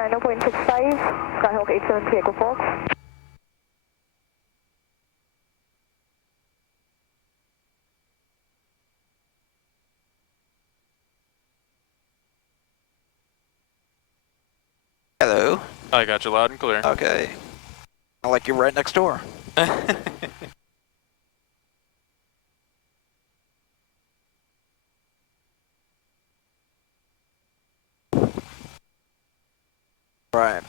90.65, Skyhawk 873 Echo Fox. Hello. I got you loud and clear. Okay. I like you right next door. Right.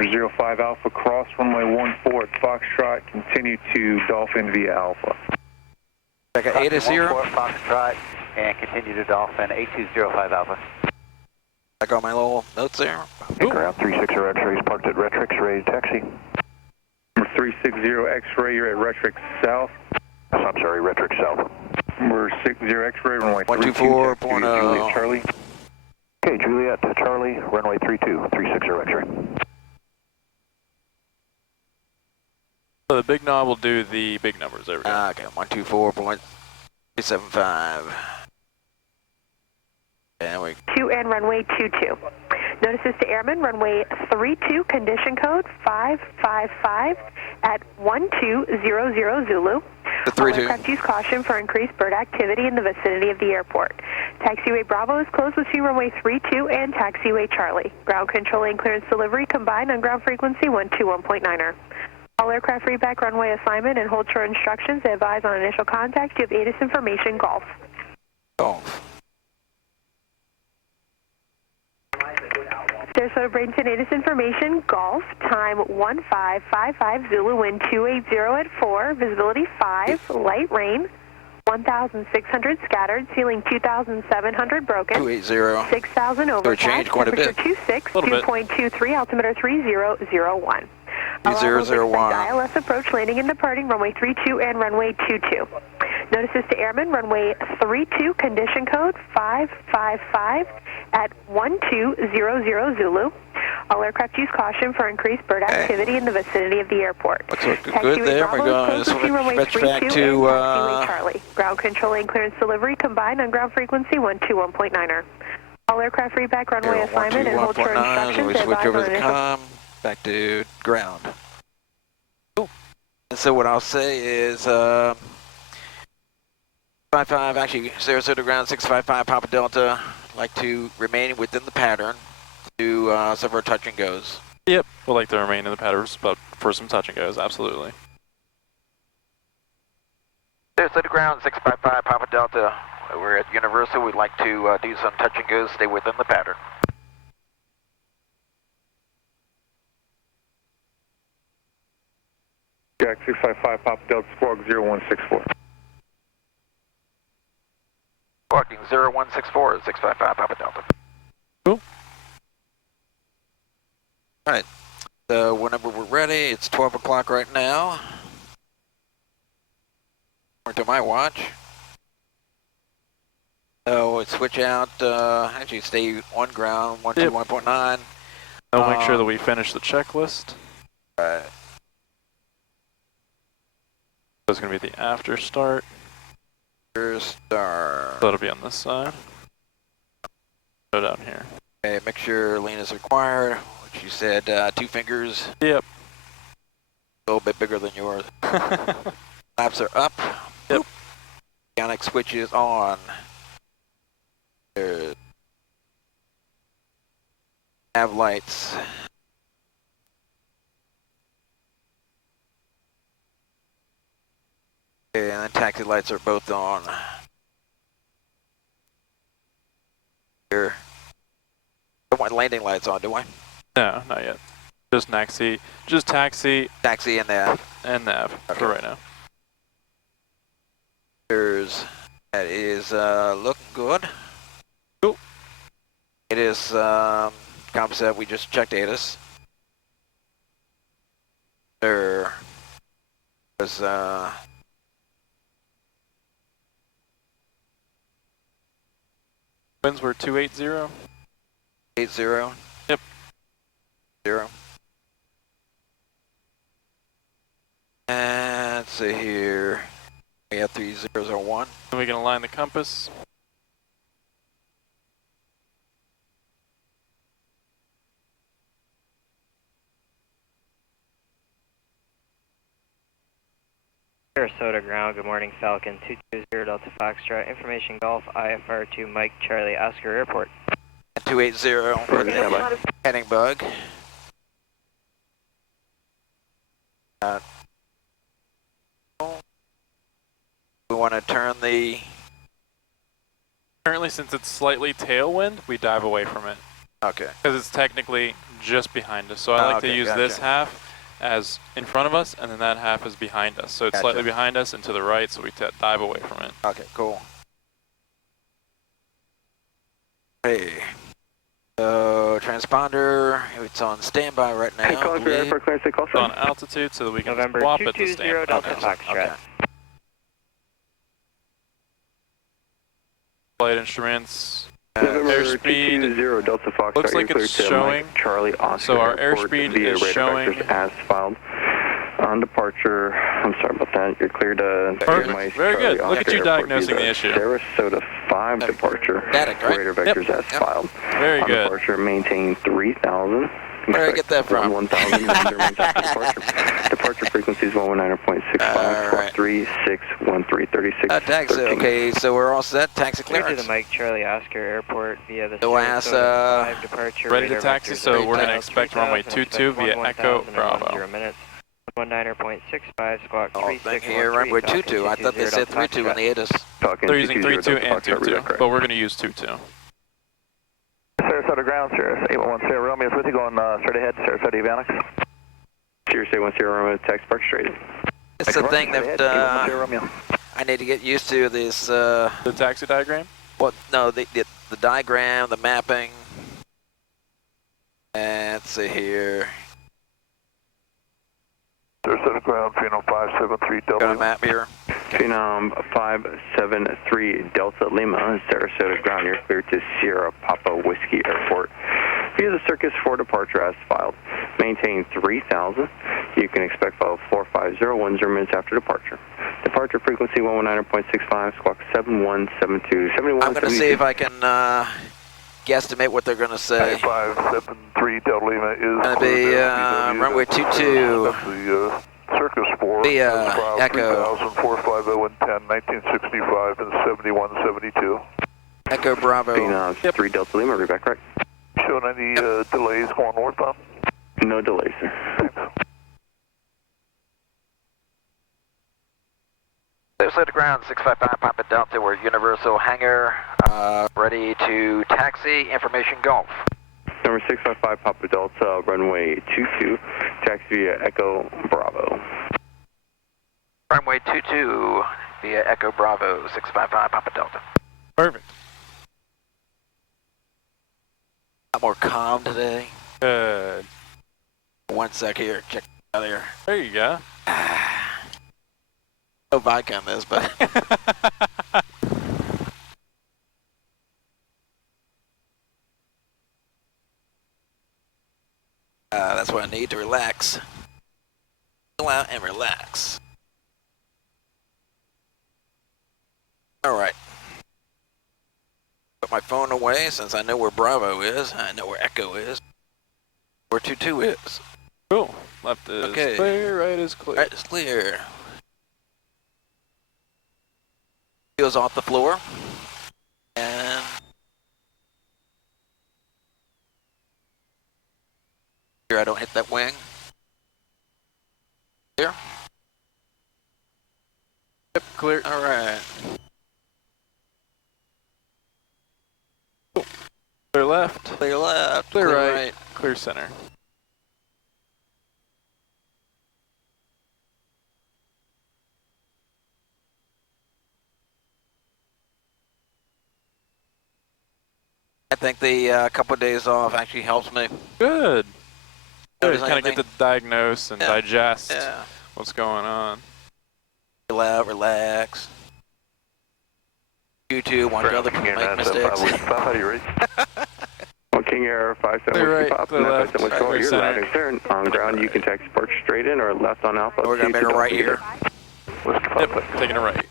05 Alpha, cross runway 14 at Foxtrot, continue to Dolphin via Alpha. I got ATIS here. 14 Foxtrot, and continue to Dolphin 8205 Alpha. I got my little notes there. Ground 360 X-rays parked at Retrix, ready to taxi. Number 360 X-ray, you're at Retrix South. I'm sorry, Retrix South. Number 60 X-ray, runway 124.0. Charlie. Okay, Juliet to Charlie, runway 32, 360 X-ray. So the big knob will do the big numbers. There we go. Okay, 124.375. And we 2 and runway 22. Notices to airmen, runway 32, condition code 555 at 1200 Zulu. the All 3-2. aircraft use caution for increased bird activity in the vicinity of the airport. Taxiway Bravo is closed between runway 32 and taxiway Charlie. Ground control and clearance delivery combined on ground frequency 121.9er. All aircraft read back runway assignment and hold short instructions. Advise on initial contact. You have ATIS information, Golf. Golf. Sarasota Bradenton ATIS information, Golf, time 1555, Zulu, wind 280 at 4, visibility 5, light rain, 1,600 scattered, ceiling 2,700 broken, 280. 6,000 overcast, changed quite a bit. temperature 26, A little bit. 2.23, altimeter 3001. 3001. ILS approach, landing and departing, runway 32 and runway 22. Notices to airmen, runway 32, condition code 555 at 1200 Zulu. All aircraft use caution for increased bird activity in the vicinity of the airport. Looks like good Taxiway there. Bravo We're is going closed between runway to switch back 32 to and taxiway Charlie. Ground control and clearance delivery combined on ground frequency 121.9er. All aircraft read back runway assignment and hold short 121.9, instructions. we switch Advise over on the initial comm, back to ground. Cool. And so what I'll say is, 55, actually, Sarasota ground 655, Papa Delta, like to remain within the pattern to some of our touch and goes. Yep, we'll like to remain in the patterns, but for some touch and goes, absolutely. Sarasota ground 655, Papa Delta, we're at Universal, we'd like to do some touch and goes, stay within the pattern. Jack 655, Papa Delta, Squawk 0164. Squawking 0164, 655, Papa Delta. Cool. Alright, so whenever we're ready, it's 12 o'clock right now. According to my watch. So we'll switch out, actually stay on ground, 121.9. I'll make sure that we finish the checklist. Right. So it's going to be the after start. Star. That'll be on this side. Go down here. Okay, make sure lean is required, which you said 2 fingers. Yep. A little bit bigger than yours. Flaps are up. Yep. Avionics switch is on. There's nav lights. Okay, and then taxi lights are both on. Here. Don't want landing lights on, do I? No, not yet. Just taxi, Taxi and nav. and nav Okay. for right now. That is looking good. Cool. It is composite. We just checked ATIS. There was Winds were 280. 80. Yep. 0. And let's see here. We have 3001. And we can align the compass. Sarasota ground, good morning Falcon 220 Delta Foxtrot, information Golf IFR2 Mike Charlie Oscar Airport. 280 with the heading bug. We want to turn the... Currently, since it's slightly tailwind, we dive away from it. Okay. Because it's technically just behind us. So I like to use this half as in front of us, and then that half is behind us. So it's slightly behind us and to the right, so we dive away from it. Okay, cool. Hey. So, transponder, it's on standby right now. It's on altitude so that we can November swap it to 220 standby. Delta Foxtrot. Flight instruments. Airspeed Delta Foxtrot, looks like it's showing. Charlie Oscar So our airspeed is showing as filed. On departure, I'm sorry about that. You're clear to. Perfect. Very good. Look at you diagnosing the issue. Sarasota 5 departure. Static, right? Radar vectors as filed. Very on good. Departure, maintain 3,000. Where did I get that from? 1,000 departure. Departure frequencies 119.65, Right. 361336. Taxi, okay, so we're all set. Taxi Clear to clearance. the Mike Charlie Oscar Airport via the Yoasa, 5 departure. ready to radar taxi, vectors so we're going to 3000, expect runway 22 via 1000, Echo 1000, Bravo. 10 minutes. 19.65, squawk Oh, 3613. thank you. Runway 22. I thought they said 32 on the ATIS. They're using 3-2 and 2-2, but we're going to use 2-2. Sarasota ground, Sirius 8110 Romeo is with you going straight ahead, Sarasota avionics. Sirius 810 Romeo, taxi park straight. It's the thing that I need to get used to this. The taxi diagram? Well, no, the diagram, the mapping. Let's see here. Sarasota ground, Phenom 573 Delta. Got a map here. Phenom 573 Delta Lima, Sarasota ground. You're clear to Sierra Papa Whiskey Airport. Via the Circus for departure as filed. Maintain 3,000. You can expect flight 450 10 minutes after departure. Departure frequency 119.65, squawk 7172. I'm going to see if I can guesstimate what they're going to say. 573 Delta Lima is going to be runway 22. That's the Circus 4. Via Echo. 450 and 10, 1965 and 7172. Echo Bravo. Phenom 3 Delta Lima, read back right. Showing any delays going northbound? No delays, sir. Sarasota ground, 655 Papa Delta. We're Universal Hangar, ready to taxi. Information Golf. Number 655 Papa Delta, runway 22, taxi via Echo Bravo. Runway 22 via Echo Bravo, 655 Papa Delta. Perfect. A lot more calm today. Good. 1 sec here, check out here. There you go. No vodka on this, but that's what I need to relax. Chill out and relax. All right. Put my phone away since I know where Bravo is. I know where Echo is. Where 22 is. Cool. Left is clear, right is clear. Right is clear. Goes off the floor. And here I don't hit that wing. Here. Yep, clear. All right. Clear left. Clear left. Clear right. Clear center. I think the couple of days off actually helps me. Good. Notice Kind of get to diagnose and digest Yeah. what's going on. Chill out, relax. You too, watch other people make mistakes. How do you read? King Air 57 Clear right, Pop, clear left, you're clear loud center. and clear. On ground, you can taxi park straight in or left on Alpha. We're going to make a right here. Yep, taking a right.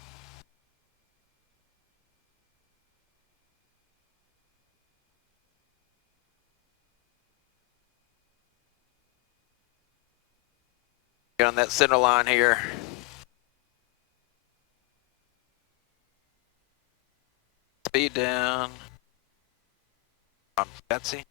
Get on that center line here. Speed down. On Betsy.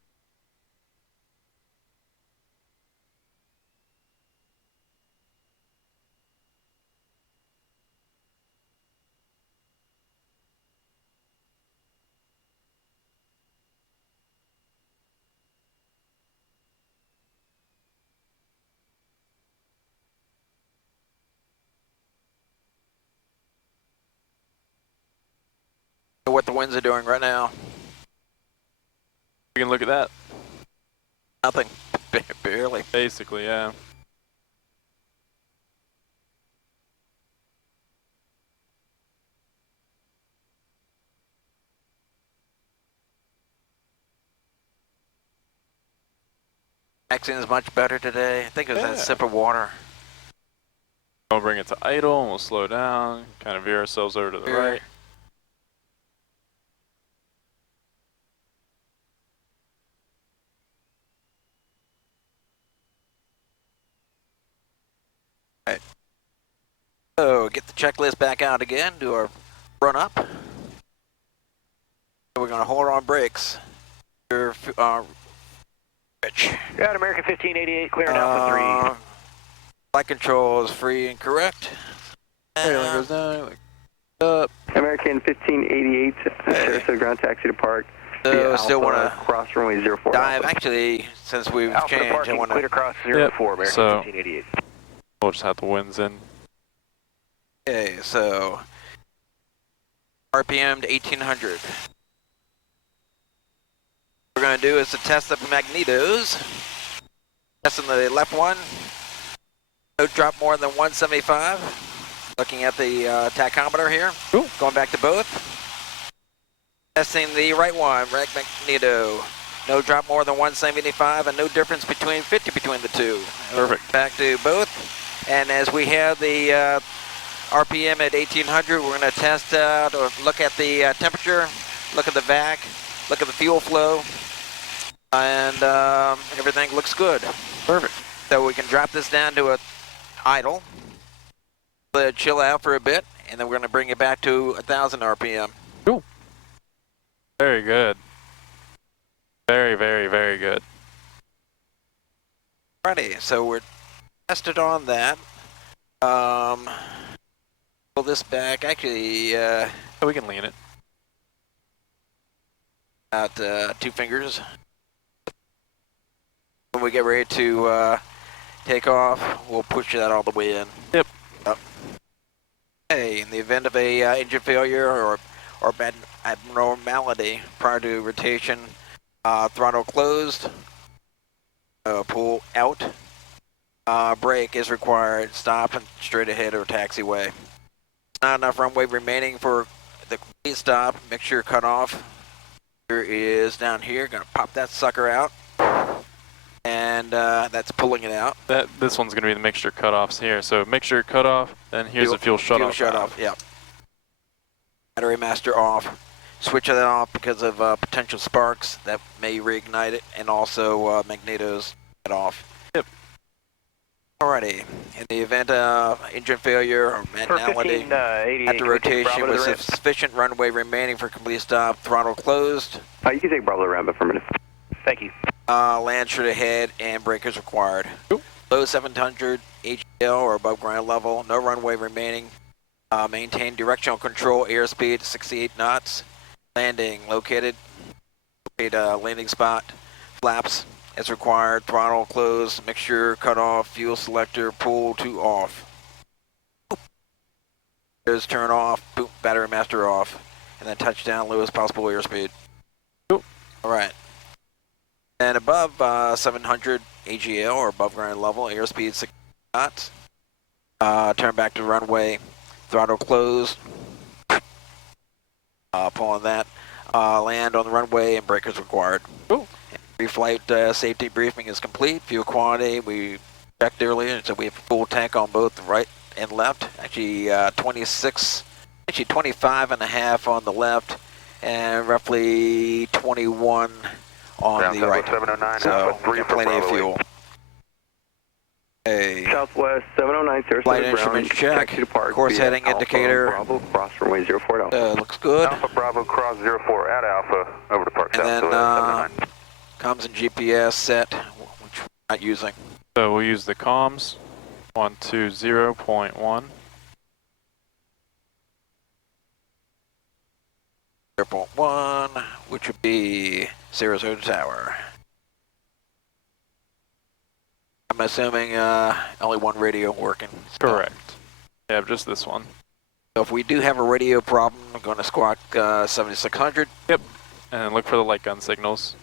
What the winds are doing right now. We can look at that. Nothing. Barely. Basically, yeah. Taxiing is much better today. I think it was that sip of water. We'll bring it to idle and we'll slow down, kind of veer ourselves over to the right. Right. So get the checklist back out again, do our run up. We're going to hold on brakes. Rich. Got American 1588, clearing Alpha 3. Flight control is free and correct. Everything goes down, up. American 1588, Sarasota ground taxi to park. So still want to cross runway 04. dive. Actually, since we've Alpha changed, parking, I want clear to. across 04, American So 1588. we'll just have the winds in. Okay, so RPM to 1800. What we're going to do is to test the magnetos. Testing the left one. No drop more than 175. Looking at the tachometer here. Cool. Going back to both. Testing the right one, right magneto. No drop more than 175 and no difference between 50 between the two. Perfect. Back to both. And as we have the RPM at 1800, we're going to test out or look at the temperature, look at the vac, look at the fuel flow, and everything looks good. Perfect. So we can drop this down to a idle, let it chill out for a bit, and then we're going to bring it back to 1000 RPM. Cool. Very good. Very, very, very good. Alrighty, so we're tested on that. Pull this back. Actually, We can lean it. about 2 fingers. When we get ready to take off, we'll push that all the way in. Yep. Up. Hey, in the event of a engine failure or bad abnormality prior to rotation, throttle closed, pull out, brake is required, stop and straight ahead or taxiway. Not enough runway remaining for the complete stop, mixture cut off. Here is down here, gonna pop that sucker out. And that's pulling it out. This one's going to be the mixture cutoffs here. So mixture cutoff, then here's the fuel shutoff. Fuel shutoff, yeah. Battery master off. Switch that off because of potential sparks that may reignite it, and also magnetos cut off. Yep. Alrighty. In the event of engine failure or abnormality at the rotation with sufficient runway remaining for complete stop, throttle closed. You can take Bravo around, but for a minute. Thank you. Land straight ahead and breakers required. Cool. Low 700 HL or above ground level. No runway remaining. Maintain directional control. Airspeed 68 knots. Landing located. Landing spot. Flaps as required. Throttle closed. Mixture cut off. Fuel selector pull to off. There's turn off. Boom. Battery master off. And then touchdown. Lowest possible airspeed. Cool. All right. And above 700 AGL or above ground level, airspeed 6 knots. Turn back to runway, throttle closed. Pull on that. Land on the runway and breakers required. Cool. Pre-flight safety briefing is complete. Fuel quantity we checked earlier, so we have a full tank on both the right and left. Actually 25 and a half on the left, and roughly 21 on Ground the right. 709, so Alpha 3 for plenty of Bravo fuel. Hey. Southwest 709 Sarasota Flight ground. instruments check. Taxi to park Course via heading Alpha indicator. Bravo cross runway 04 Alpha. Looks good. Alpha Bravo cross 04 at Alpha over to Park And South. then 709. comms and GPS set, which we're not using. So we'll use the comms, 120.1. 0.1, which would be Sarasota Tower. I'm assuming only one radio working. So. Correct. Yeah, just this one. So if we do have a radio problem, I'm going to squawk 7600. Yep. And then look for the light gun signals.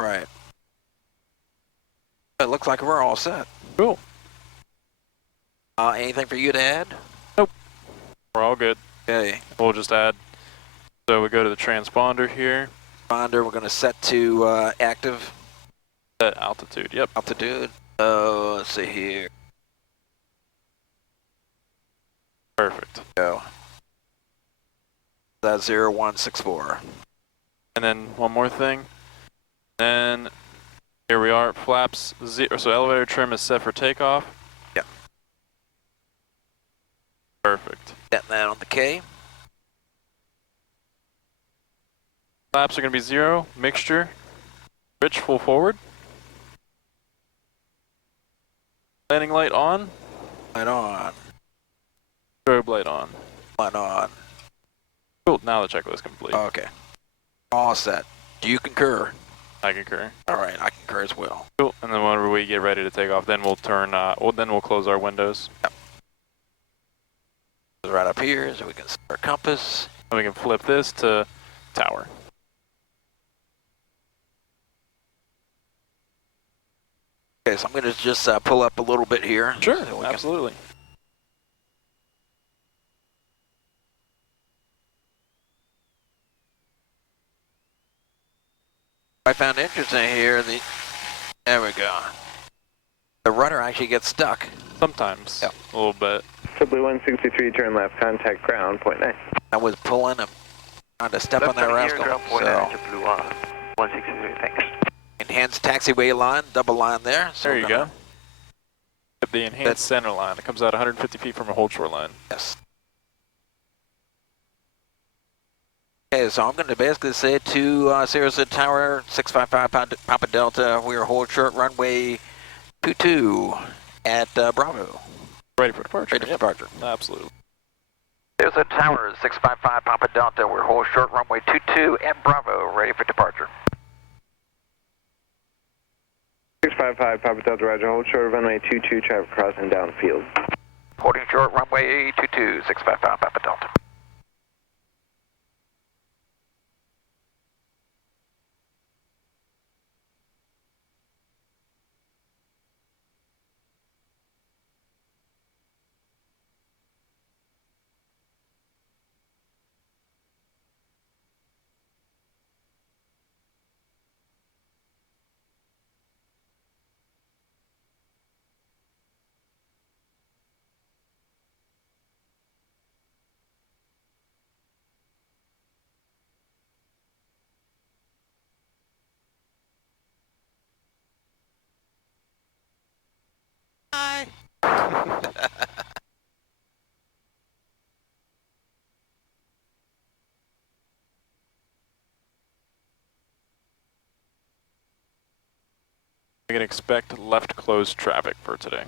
Right. It looks like we're all set. Cool. Anything for you to add? Nope. We're all good. Okay. We'll just add. So we go to the transponder here. Transponder, we're going to set to active. Set altitude. Yep. Altitude. Let's see here. Perfect. Go. That's 0164. And then one more thing. Then here we are. Flaps 0. So elevator trim is set for takeoff. Yep. Perfect. Setting that on the K. Flaps are going to be 0. Mixture. Rich full forward. Landing light on. Light on. Strobe light on. Light on. Cool. Now the checklist complete. Okay. All set. Do you concur? I concur. All right, I concur as well. Cool. And then whenever we get ready to take off, then we'll turn. Then we'll close our windows. Yep. Right up here, so we can set our compass. And we can flip this to tower. Okay, so I'm going to just pull up a little bit here. Sure. So we Absolutely. I found interesting here, there we go. The rudder actually gets stuck. Sometimes. Yep. A little bit. Blue 163, turn left, contact ground, point 9. I was pulling and trying to step on that rascal. So, Blue 163, thanks. enhanced taxiway line, double line there. So There you we're go. gonna- The enhanced center line. It comes out 150 feet from a hold shore line. Yes. Okay, so I'm going to basically say to Sarasota Tower, 655 Papa Delta, we are hold short runway 22 at Bravo. Ready for departure. Ready for departure. Absolutely. Sarasota Tower, 655 Papa Delta, we're hold short runway 22 at Bravo, ready for departure. 655 Papa Delta, roger, hold short runway 22, traffic crossing downfield. Holding short runway 22, 655 Papa Delta. Hi. We can expect left closed traffic for today.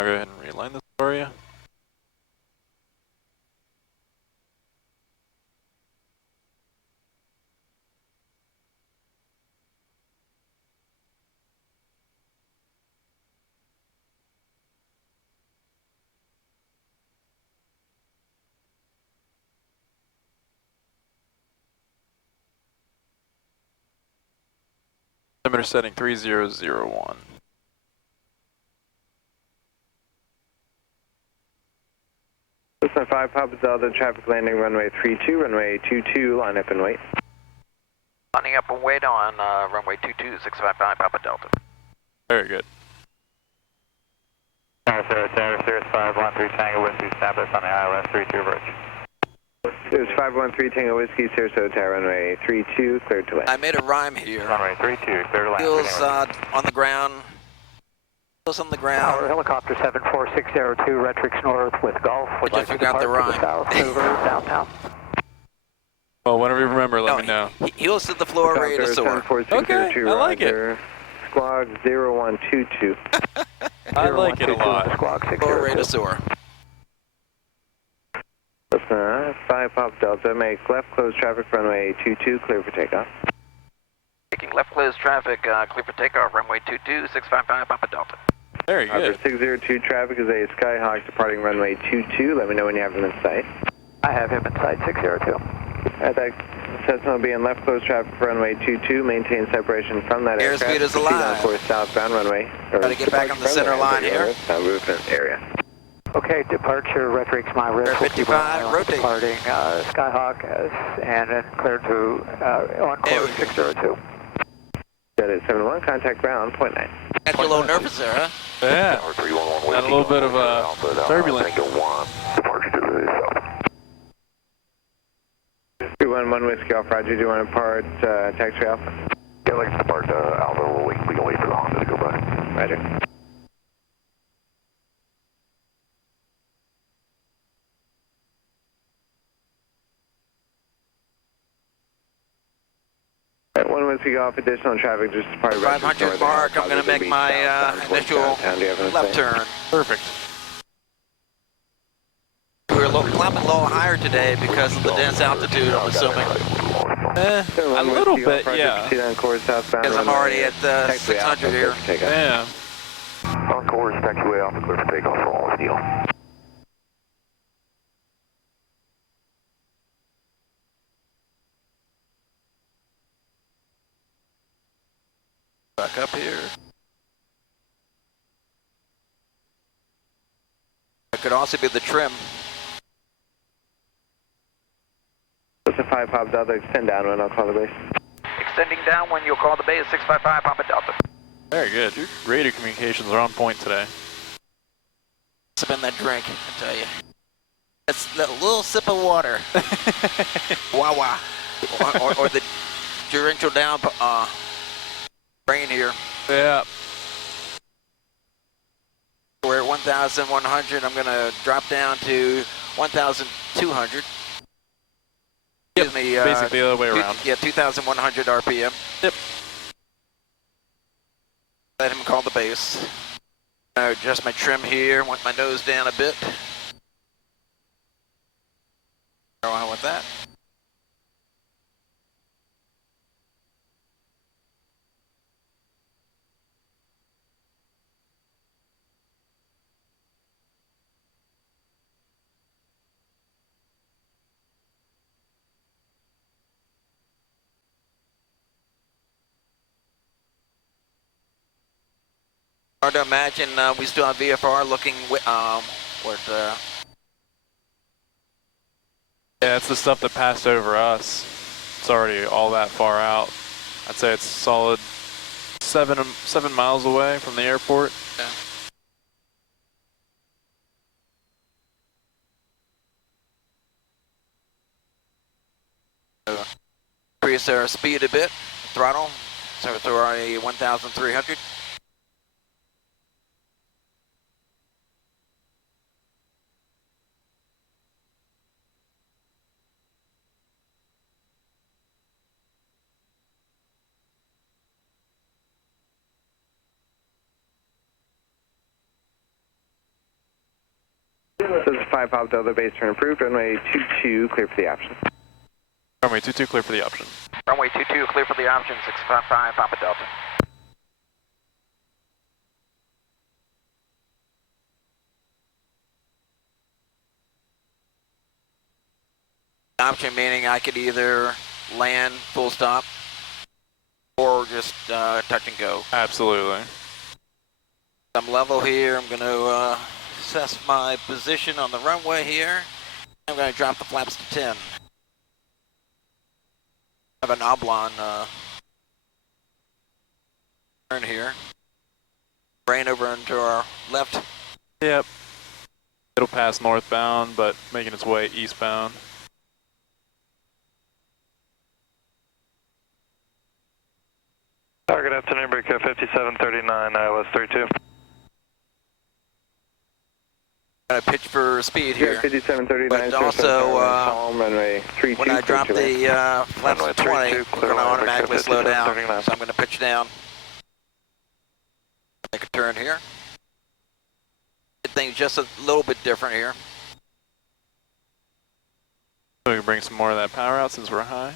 I'll go ahead and realign this for you. Altimeter setting 3001. Listen 5 Papa Delta, traffic landing runway 32, runway 22, line up and wait. Lining up and wait on runway 22655 Papa Delta. Very good. Cirrus 513 Tango Whiskey, establish on the ILS 32 approach. There's 513 Tango Whiskey, Sarasota Tower, runway 32, cleared to land. I made a rhyme here. Runway 32, clear to land. Wheels on the ground. Wheels on the ground. Tower helicopter 74602, Retrix North with Golf. Would Just like to forgot the depart to rhyme. south over downtown. Well, whenever you remember, let me know. Heels to the floor, ready to soar. Okay, I like it. Squawk 0122. I like it a lot. Squawk Floor, ready to 602. soar. Listen, 5 Pop Delta, make left close traffic for runway 22, clear for takeoff. Taking left closed traffic, clear for takeoff, runway 22655 Papa Delta. Very good. 602 traffic is a Skyhawk departing runway 22. Let me know when you have him in sight. I have him in sight 602. That Cessna will be in left closed traffic for runway 22. Maintain separation from that aircraft. Airspeed is Proceed alive. on course southbound runway. Try to get back on the center line here. Movement area. Okay, departure, Retrix, my risk. 55, rotate. Departing Skyhawk and then cleared to on course 602. That is 71, contact ground, point 9. Got you a little nervous there, huh? Yeah. Got a little bit of turbulence. Departure to the south. 311 Whiskey Off, Roger. Do you want to depart taxiway Alpha? Yeah, let's depart Alpha. We can wait for the Honda to go by. Roger. One Whiskey Off, additional traffic just departed. 500 mark, I'm going to make my initial left turn. Perfect. We're climbing a little higher today because of the dense altitude, I'm assuming. A little bit, yeah. Because I'm already at 600 here. Yeah. On course, taxiway Alpha, clear for takeoff for all steel. Back up here. That could also be the trim. It's a 5 Pop Delta, extend downwind, I'll call the base. Extending downwind, you'll call the base 655 Papa Delta. Very good. Your radio communications are on point today. Spin that drink, I tell you. That's that little sip of water. Wah wah. Or the torrential down rain here. Yeah. We're at 1,100. I'm going to drop down to 1,200. Excuse me. Basically the other way around. Yeah, 2,100 RPM. Yep. Let him call the base. Adjust my trim here. Want my nose down a bit. Go on with that. Hard to imagine we still have VFR looking Yeah, it's the stuff that passed over us. It's already all that far out. I'd say it's solid 7 miles away from the airport. Yeah. Increase our speed a bit, throttle, so we're already 1,300. This is 5 Pop Delta, base turn approved. Runway 22, clear for the option. Runway 22, clear for the option. Runway 22, clear for the option, 655 Papa Delta. Option meaning I could either land full stop or just touch and go. Absolutely. I'm level here. I'm going to assess my position on the runway here. I'm going to drop the flaps to 10. Have an oblong turn here. Rain over into our left. Yep. It'll pass northbound, but making its way eastbound. Good afternoon, Brico 5739, ILS 32. Got to pitch for speed here. 5739, But also, runway 32, when I drop the flaps to 20, we're going to automatically slow down. So I'm going to pitch down. Make a turn here. Things just a little bit different here. So we can bring some more of that power out since we're high.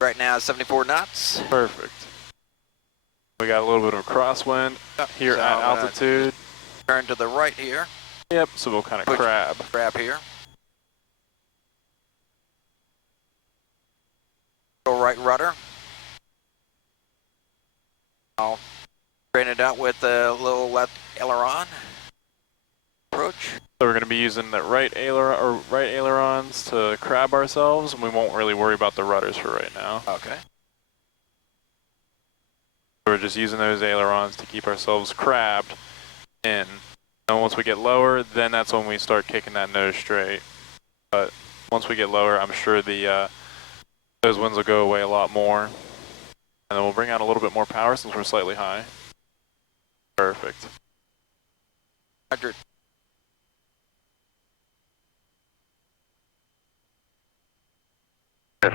Right now, 74 knots. Perfect. We got a little bit of a crosswind here So at I'm gonna altitude. Turn to the right here. Yep, so we'll kind of Push. crab. Grab here. Go right rudder. I'll straighten it out with a little left aileron approach. So we're going to be using the right ailerons to crab ourselves, and we won't really worry about the rudders for right now. Okay. We're just using those ailerons to keep ourselves crabbed in. And once we get lower, then that's when we start kicking that nose straight. But once we get lower, I'm sure the those winds will go away a lot more. And then we'll bring out a little bit more power since we're slightly high. Perfect. 100.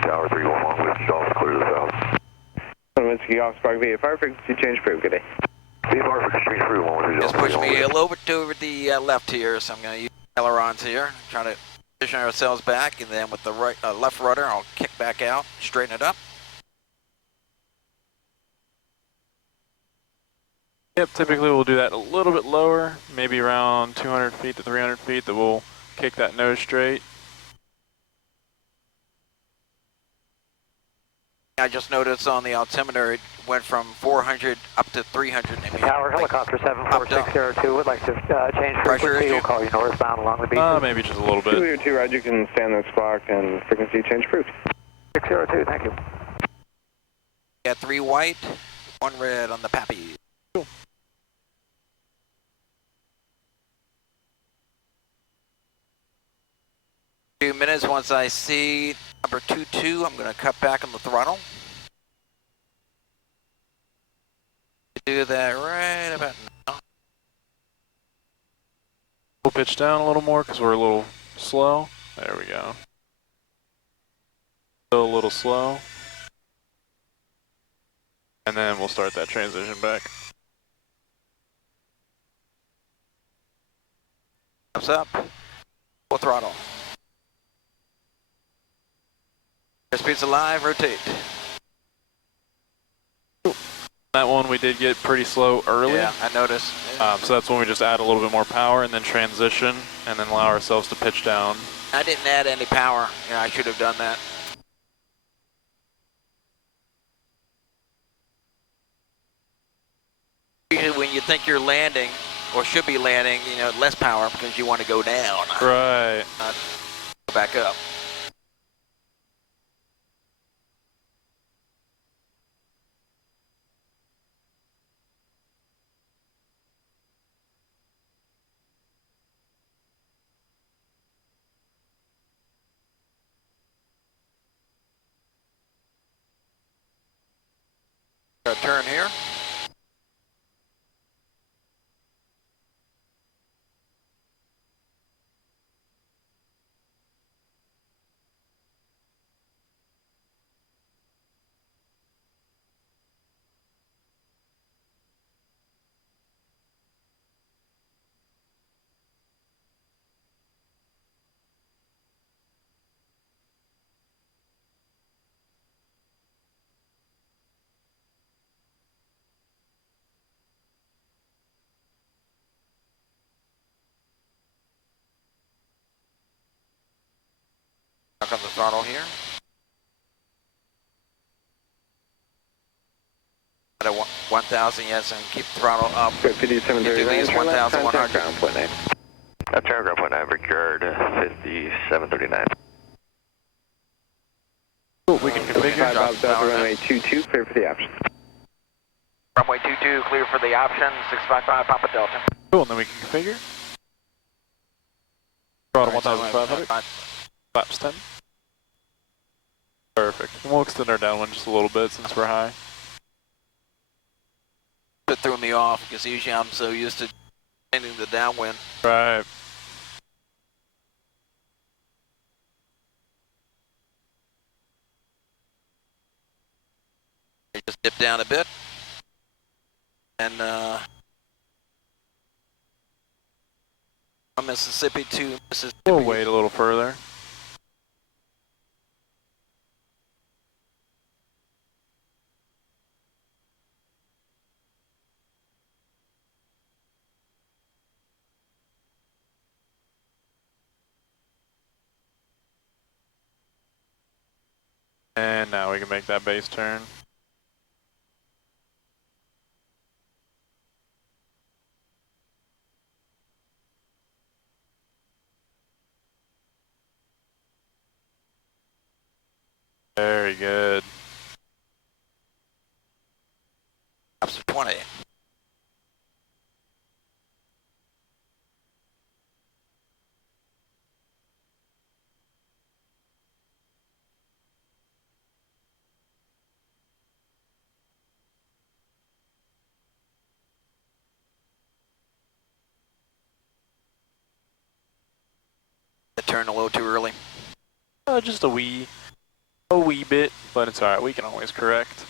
Tower 311, with Golf, clear the south. Whiskey off Spark V, fire frequency change approved, good day. VFR frequency change approved, 1 with Just push me a little bit over the left here, so I'm going to use ailerons here. Trying to position ourselves back, and then with the right left rudder, I'll kick back out, straighten it up. Yep, typically we'll do that a little bit lower, maybe around 200 feet to 300 feet, that we'll kick that nose straight. I just noticed on the altimeter it went from 400 up to 300. Maybe Tower, helicopter 74602 would like to change frequency. We'll call you northbound along the beach. Maybe just a little bit. 202, Roger, you can stand on spark and frequency change approved. 602, thank you. Got 3 white, 1 red on the Pappy. Cool. Few minutes, once I see number 22, I'm going to cut back on the throttle. Do that right about now. We'll pitch down a little more because we're a little slow. There we go. Still a little slow. And then we'll start that transition back. Thumbs up. Full throttle. Airspeed's alive, rotate. That one we did get pretty slow early. Yeah, I noticed. So that's when we just add a little bit more power and then transition and then allow ourselves to pitch down. I didn't add any power. Yeah, I should have done that. Usually when you think you're landing, or should be landing, you know, less power because you want to go down. Right. Not go back up. Turn here. lock on the throttle here. At 1,000, yes, and keep the throttle up. 5739, turn left, contact 1,100. ground point 9. Turn ground point 9, Brickyard, 5739. Cool, we can configure. 5 Bob Delta, runway 22, clear for the options. Runway 22, clear for the option, 655 Papa Delta. Cool, and then we can configure. Throttle 1,500. Flaps 10. Perfect. And we'll extend our downwind just a little bit since we're high. It threw me off because usually I'm so used to ending the downwind. Right. I just dip down a bit. And from Mississippi to Mississippi. We'll wait a little further. And now we can make that base turn. Very good. Up to 20. It turned a little too early. Just a wee bit, but it's alright, we can always correct.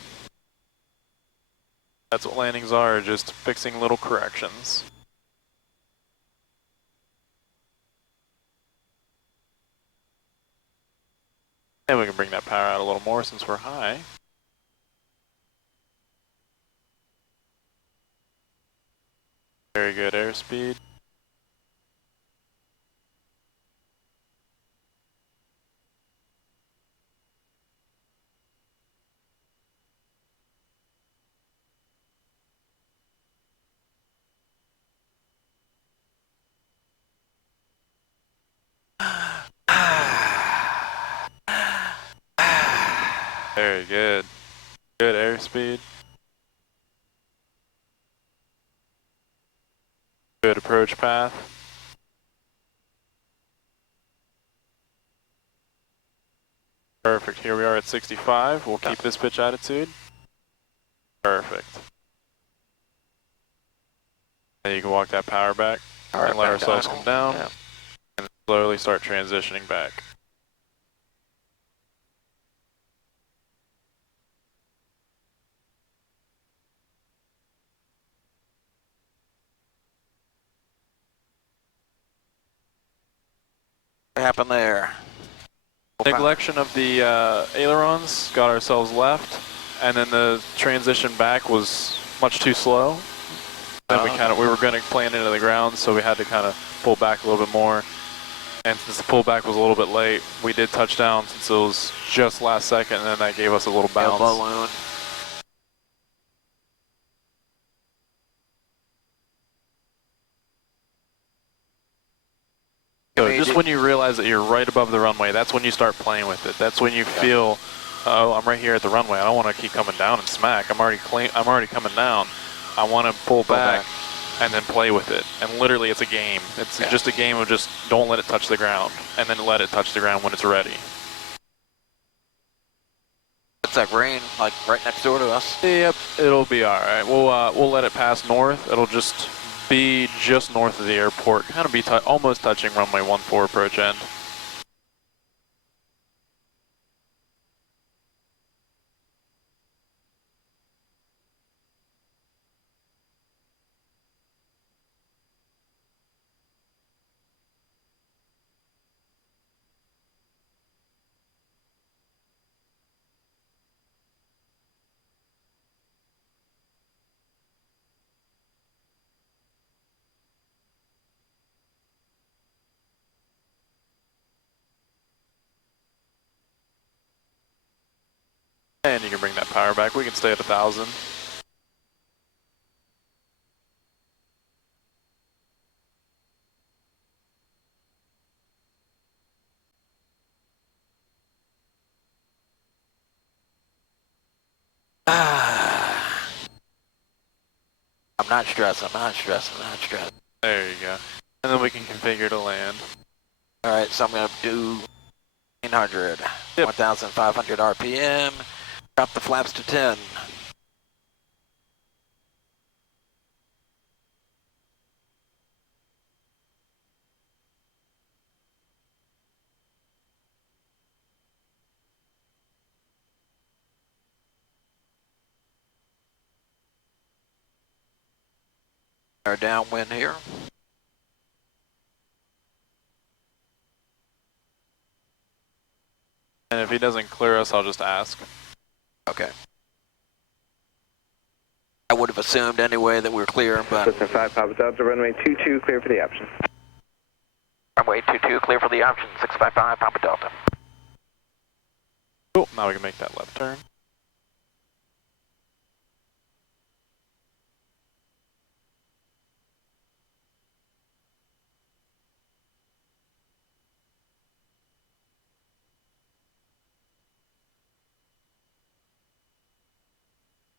That's what landings are, just fixing little corrections. And we can bring that power out a little more since we're high. Very good airspeed. Very good. Good airspeed. Good approach path. Perfect. Here we are at 65. We'll keep this pitch attitude. Perfect. Then you can walk that power back and let ourselves come down and slowly start transitioning back. What happened there? Neglection of the ailerons, got ourselves left, and then the transition back was much too slow. Then we were going to plane into the ground, so we had to kind of pull back a little bit more. And since the pullback was a little bit late, we did touch down since it was just last second, and then that gave us a little bounce. Balloon. So just when you realize that you're right above the runway, that's when you start playing with it. That's when you feel, oh, I'm right here at the runway. I don't want to keep coming down and smack. I'm already coming down. I want to pull back and then play with it. And literally, it's a game. It's just a game of just don't let it touch the ground, and then let it touch the ground when it's ready. It's like rain, like right next door to us. Yep, it'll be all right. We'll let it pass north. It'll just be just north of the airport, kind of be almost touching runway 14 approach end. And you can bring that power back. We can stay at 1,000. I'm not stressed, I'm not stressed, I'm not stressed. There you go. And then we can configure to land. Alright, so I'm going to do 1,500. Yep. 1,500 RPM. Drop the flaps to 10. Our downwind here. And if he doesn't clear us, I'll just ask. Okay. I would have assumed anyway that we're clear, but... Listen, 5 Papa Delta, runway 22, clear for the option. Runway 22, clear for the option, 655 Papa Delta. Cool, now we can make that left turn.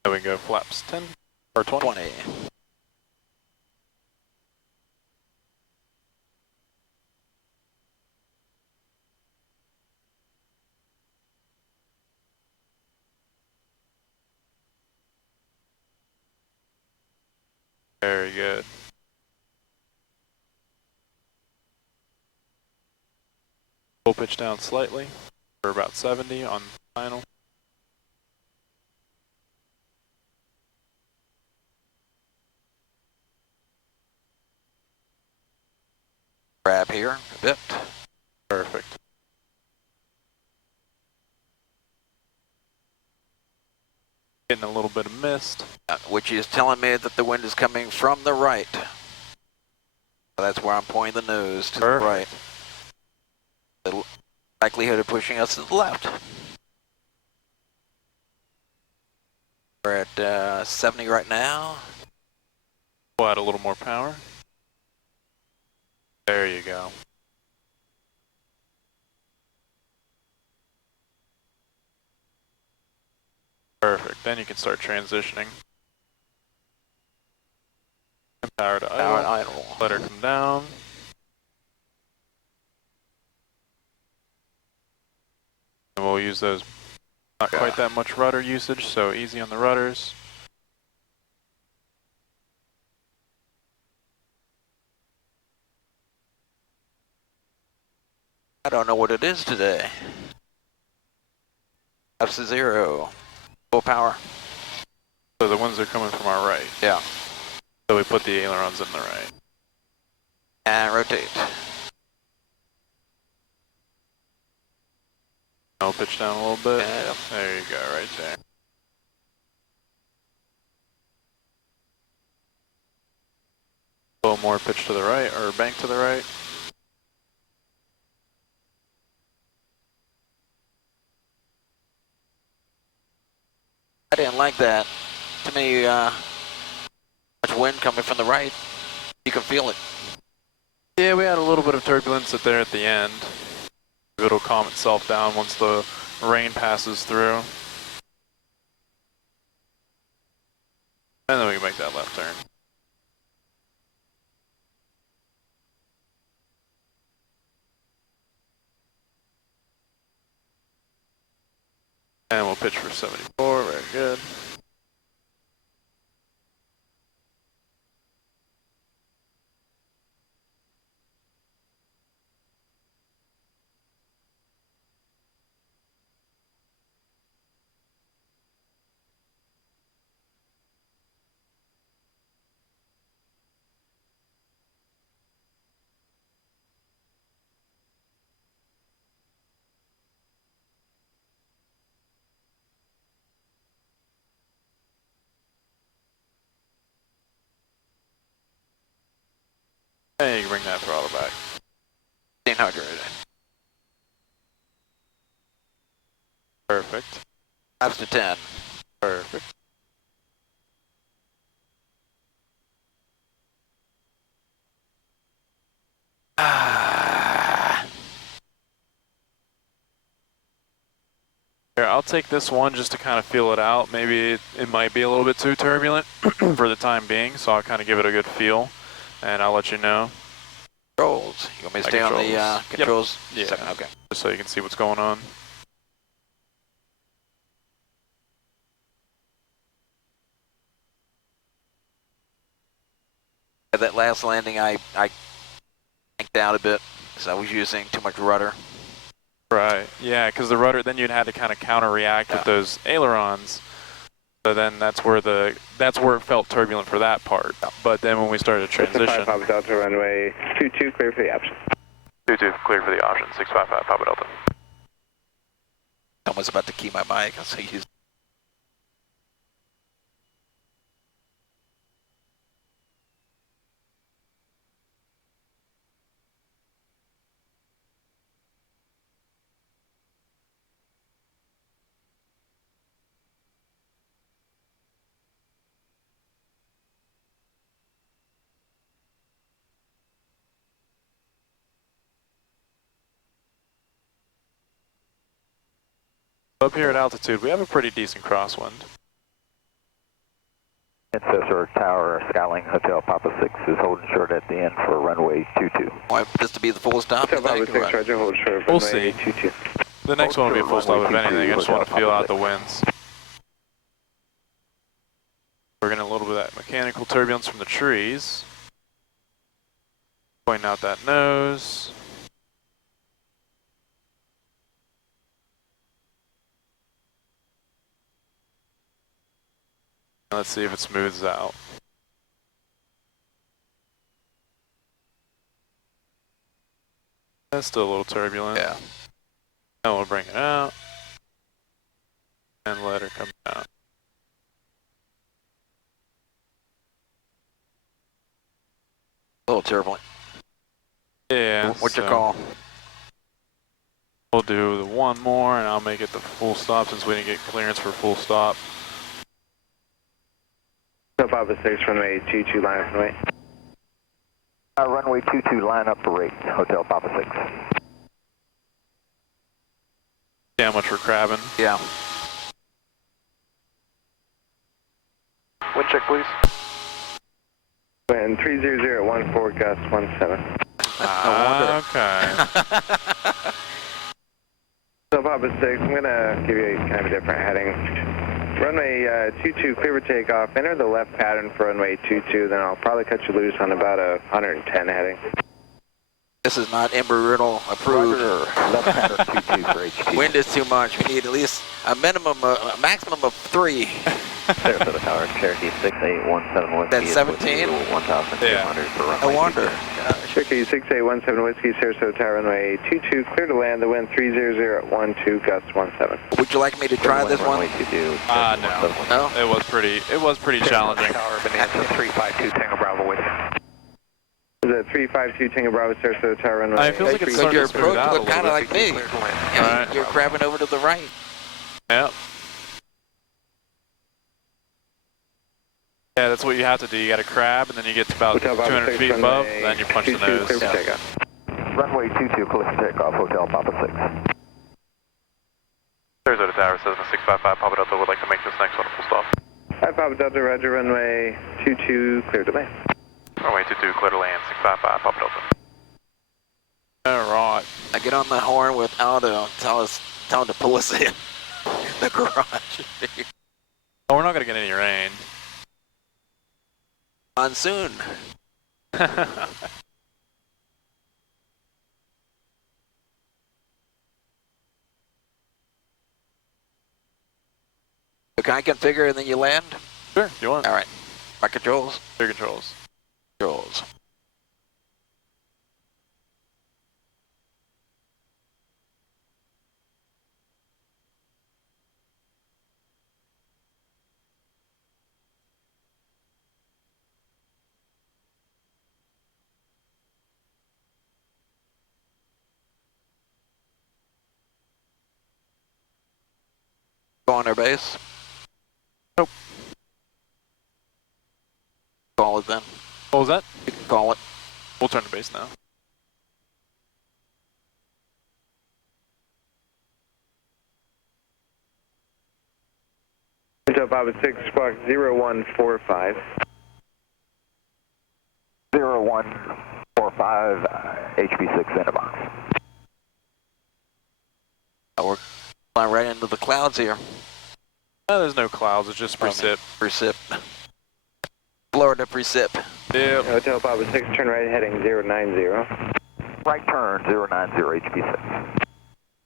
There we go, flaps 10 or 20. 20. Very good. Full pitch down slightly. We're about 70 on final. Grab here a bit. Perfect. Getting a little bit of mist. Which is telling me that the wind is coming from the right. So that's where I'm pointing the nose, to Perfect. the right. The likelihood of pushing us to the left. We're at 70 right now. We'll add a little more power. There you go. Perfect. Then you can start transitioning. And power to idle. Let her come down. And we'll use those. Not quite that much rudder usage, so easy on the rudders. I don't know what it is today. Up to 0. Full power. So the winds are coming from our right. Yeah. So we put the ailerons in the right. And rotate. I'll pitch down a little bit. Yeah. There you go, right there. A little more pitch to the right, or bank to the right. I didn't like that. To me, much wind coming from the right. You can feel it. Yeah, we had a little bit of turbulence there at the end. It'll calm itself down once the rain passes through. And then we can make that left turn. And we'll pitch for 74, very good. And you can bring that throttle back. 1,500. Perfect. Flaps to 10. Perfect. Here, I'll take this one just to kind of feel it out. Maybe it might be a little bit too turbulent for the time being, so I'll kind of give it a good feel, and I'll let you know. Controls. You want me to stay on the controls? Yep. Yeah. Second, okay. Just so you can see what's going on. That last landing, I tanked out a bit because I was using too much rudder. Right. Yeah, because the rudder, then you'd had to kind of counter-react with those ailerons. So then that's where it felt turbulent for that part. But then when we started to transition. 5 Papa Delta runway 22, clear for the option. 22, clear for the option. 655 Papa Delta. I was about to key my mic. I was using. Up here at altitude, we have a pretty decent crosswind. Ancestor Tower, Skyline Hotel Papa 6 is holding short at the end for runway 22. Want this to be the full stop? Hotel Papa 6, Roger, hold short for We'll runway see. 22. The next one will be a full stop if anything. I just want to feel out the winds. We're getting a little bit of that mechanical turbulence from the trees. Pointing out that nose. Let's see if it smooths out. That's still a little turbulent. Yeah. Now we'll bring it out. And let her come out. A little turbulent. Yeah. What's your call? We'll do the one more and I'll make it the full stop since we didn't get clearance for full stop. Hotel Papa 6, runway 22, line up and wait. Runway 22, line up for rate, Hotel Papa 6. See how much we're crabbing. Yeah. Wind check, please. Wind 30014, gust 17. Okay. So Papa 6, I'm going to give you kind of a different heading. Runway 22, clear for takeoff. Enter the left pattern for runway 22, then I'll probably cut you loose on about a 110 heading. This is not Embry-Riddle approved. Left pattern 22 for HT. Wind is too much. We need at least a maximum of 3. Sarasota Tower, Cherokee 6817 Whiskey. That's 17? 1,200 for runway. No wonder. Cherokee 6817 Whiskey, Sarasota Tower, runway 22, clear to land. The wind 30012, gust 17. Would you like me to try this one? No. No? It was pretty challenging. Tower, Bonanza 352 Tango Bravo with Is it 352 Tango Bravo, Sarasota Tower, runway? I feel like it's So starting your to smooth approach out a looked kind of little like me. Right. You're crabbing over to the right. Yep. Yeah, that's what you have to do. You got to crab, and then you get to about Hotel Papa 200 6, feet above, runway then you punch the 22, nose. clear for takeoff. Runway 22, clear for takeoff, Hotel Papa 6. Sarasota Tower, Cessna 655 Papa Delta would like to make this next one a full stop. 5 Papa Delta, Roger, runway 22, clear to land. Runway 22, clear to land, 655 Papa Delta. Alright. I get on the horn with Aldo, tell him to pull us in the garage. Oh, we're not going to get any rain. Monsoon. Can I configure and then you land? Sure, if you want. All right. My controls. Your controls. Controls. Go on their base. Nope. Call it then. What was that? You can call it. We'll turn to base now. Intel Papa 6, squawk 0145. 0145, HB6 in a box. We're flying right into the clouds here. There's no clouds, it's just precip. Precip. Florida precip. Yep. Hotel Papa 6, turn right heading 090. Right turn 090, HB6.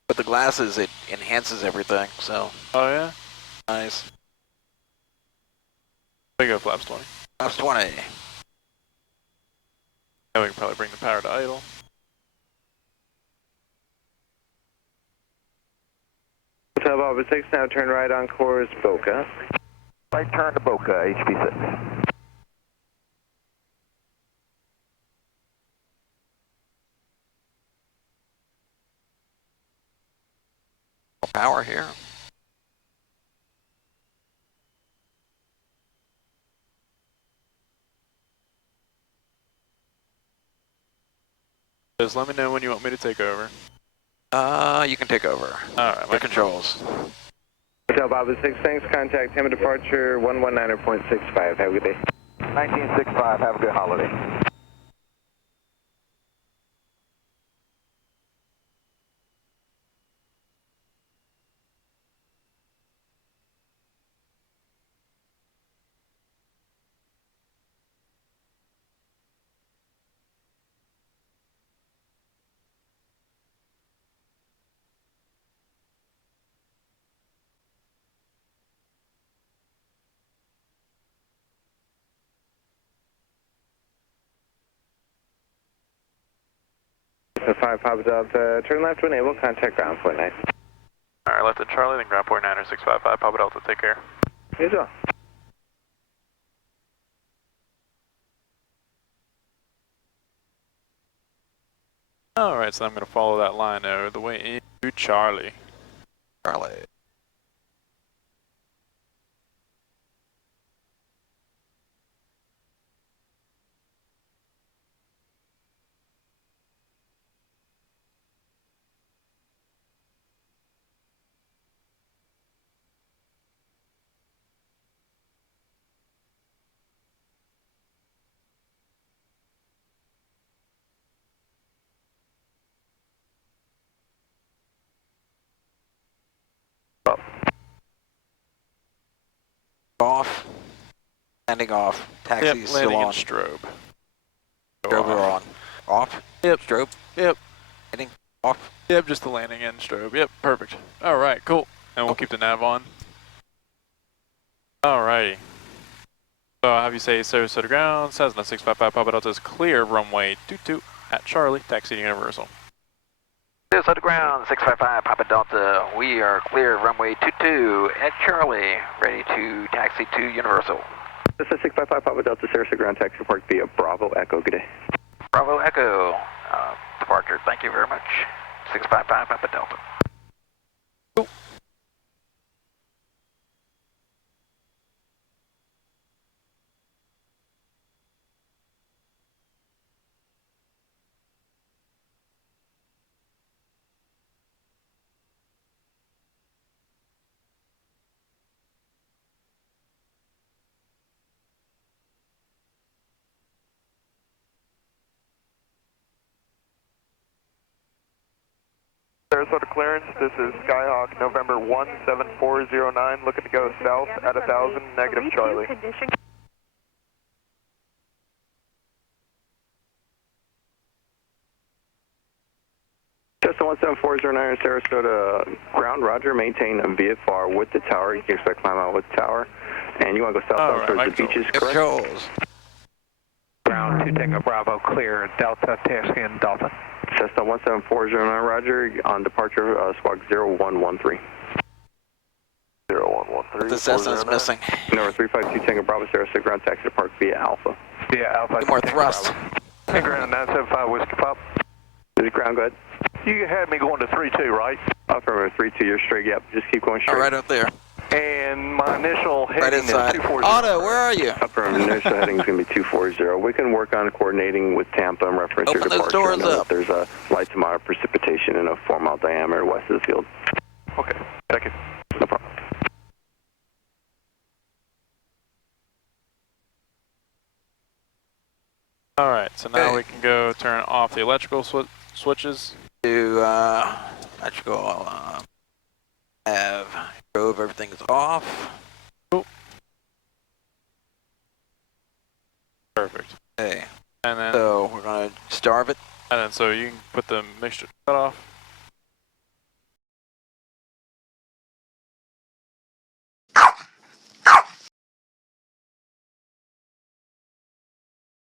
With the glasses, it enhances everything, so Oh yeah? nice. There you go, flaps 20. Flaps 20. Yeah, we can probably bring the power to idle. Hotel Papa 6, now turn right on course Boca. Right turn to Boca, HB6. Power here. Just let me know when you want me to take over. You can take over. Alright, The controls. Hotel Papa 6, thanks. Contact time of departure 119.65. Have a good day. 1965, have a good holiday. So 5 Papa Delta, turn left to enable, contact ground point 9. Alright, left at Charlie, then ground point 90655, Papa Delta, take care. You as well. Alright, so I'm going to follow that line over the way into Charlie. Charlie. Off. Landing off. Taxi Yep, still landing on. in strobe. Strobe are on. Off? Yep. Strobe? Yep. Landing off? Yep, just the landing and strobe. Yep, perfect. Alright, cool. And we'll keep the nav on. Alrighty. So I'll have you say service to the ground, Cessna 655 Papa Delta is clear, runway 22 at Charlie, taxi to Universal. This at the ground, 655 Papa Delta. We are clear, runway 22 at Charlie, ready to taxi to Universal. This is 655 Papa Delta, Sarasota ground taxi report via Bravo Echo. Good day. Bravo Echo, departure. Thank you very much. 655 Papa Delta. Cool. Sarasota clearance, this is Skyhawk, November 17409, looking to go south at 1000, negative Charlie. Cessna 17409, Sarasota ground, roger, maintain VFR with the tower. You can expect climb out with the tower. And you want to go southbound towards the beaches, correct? Controls. Ground 2 Tango Bravo, clear, Delta, taxi and Dolphin. Cessna 17409, roger, on departure, squawk 0113. 0113. The Cessna's missing. Number 352 Tango Bravo, Sarasota ground taxi depart via Alpha. Yeah, Alpha. Get more thrust. Hey, ground 975 Whiskey Pop. This is ground, go ahead. You had me going to 32, right? Affirmative 32, you're straight, yep, just keep going straight. Right up there. And my initial Right heading is inside. 240. Otto, where are you? Upper initial heading is going to be 240. We can work on coordinating with Tampa in reference to Open your those departure. doors up. There's a light to moderate precipitation in a 4-mile diameter west of the field. Okay, thank you. No problem. Alright, so now Okay. we can go turn off the electrical switches. To electrical, have drove, everything's off. Perfect. Okay, And then, so we're gonna starve it. so you can put the mixture cut off.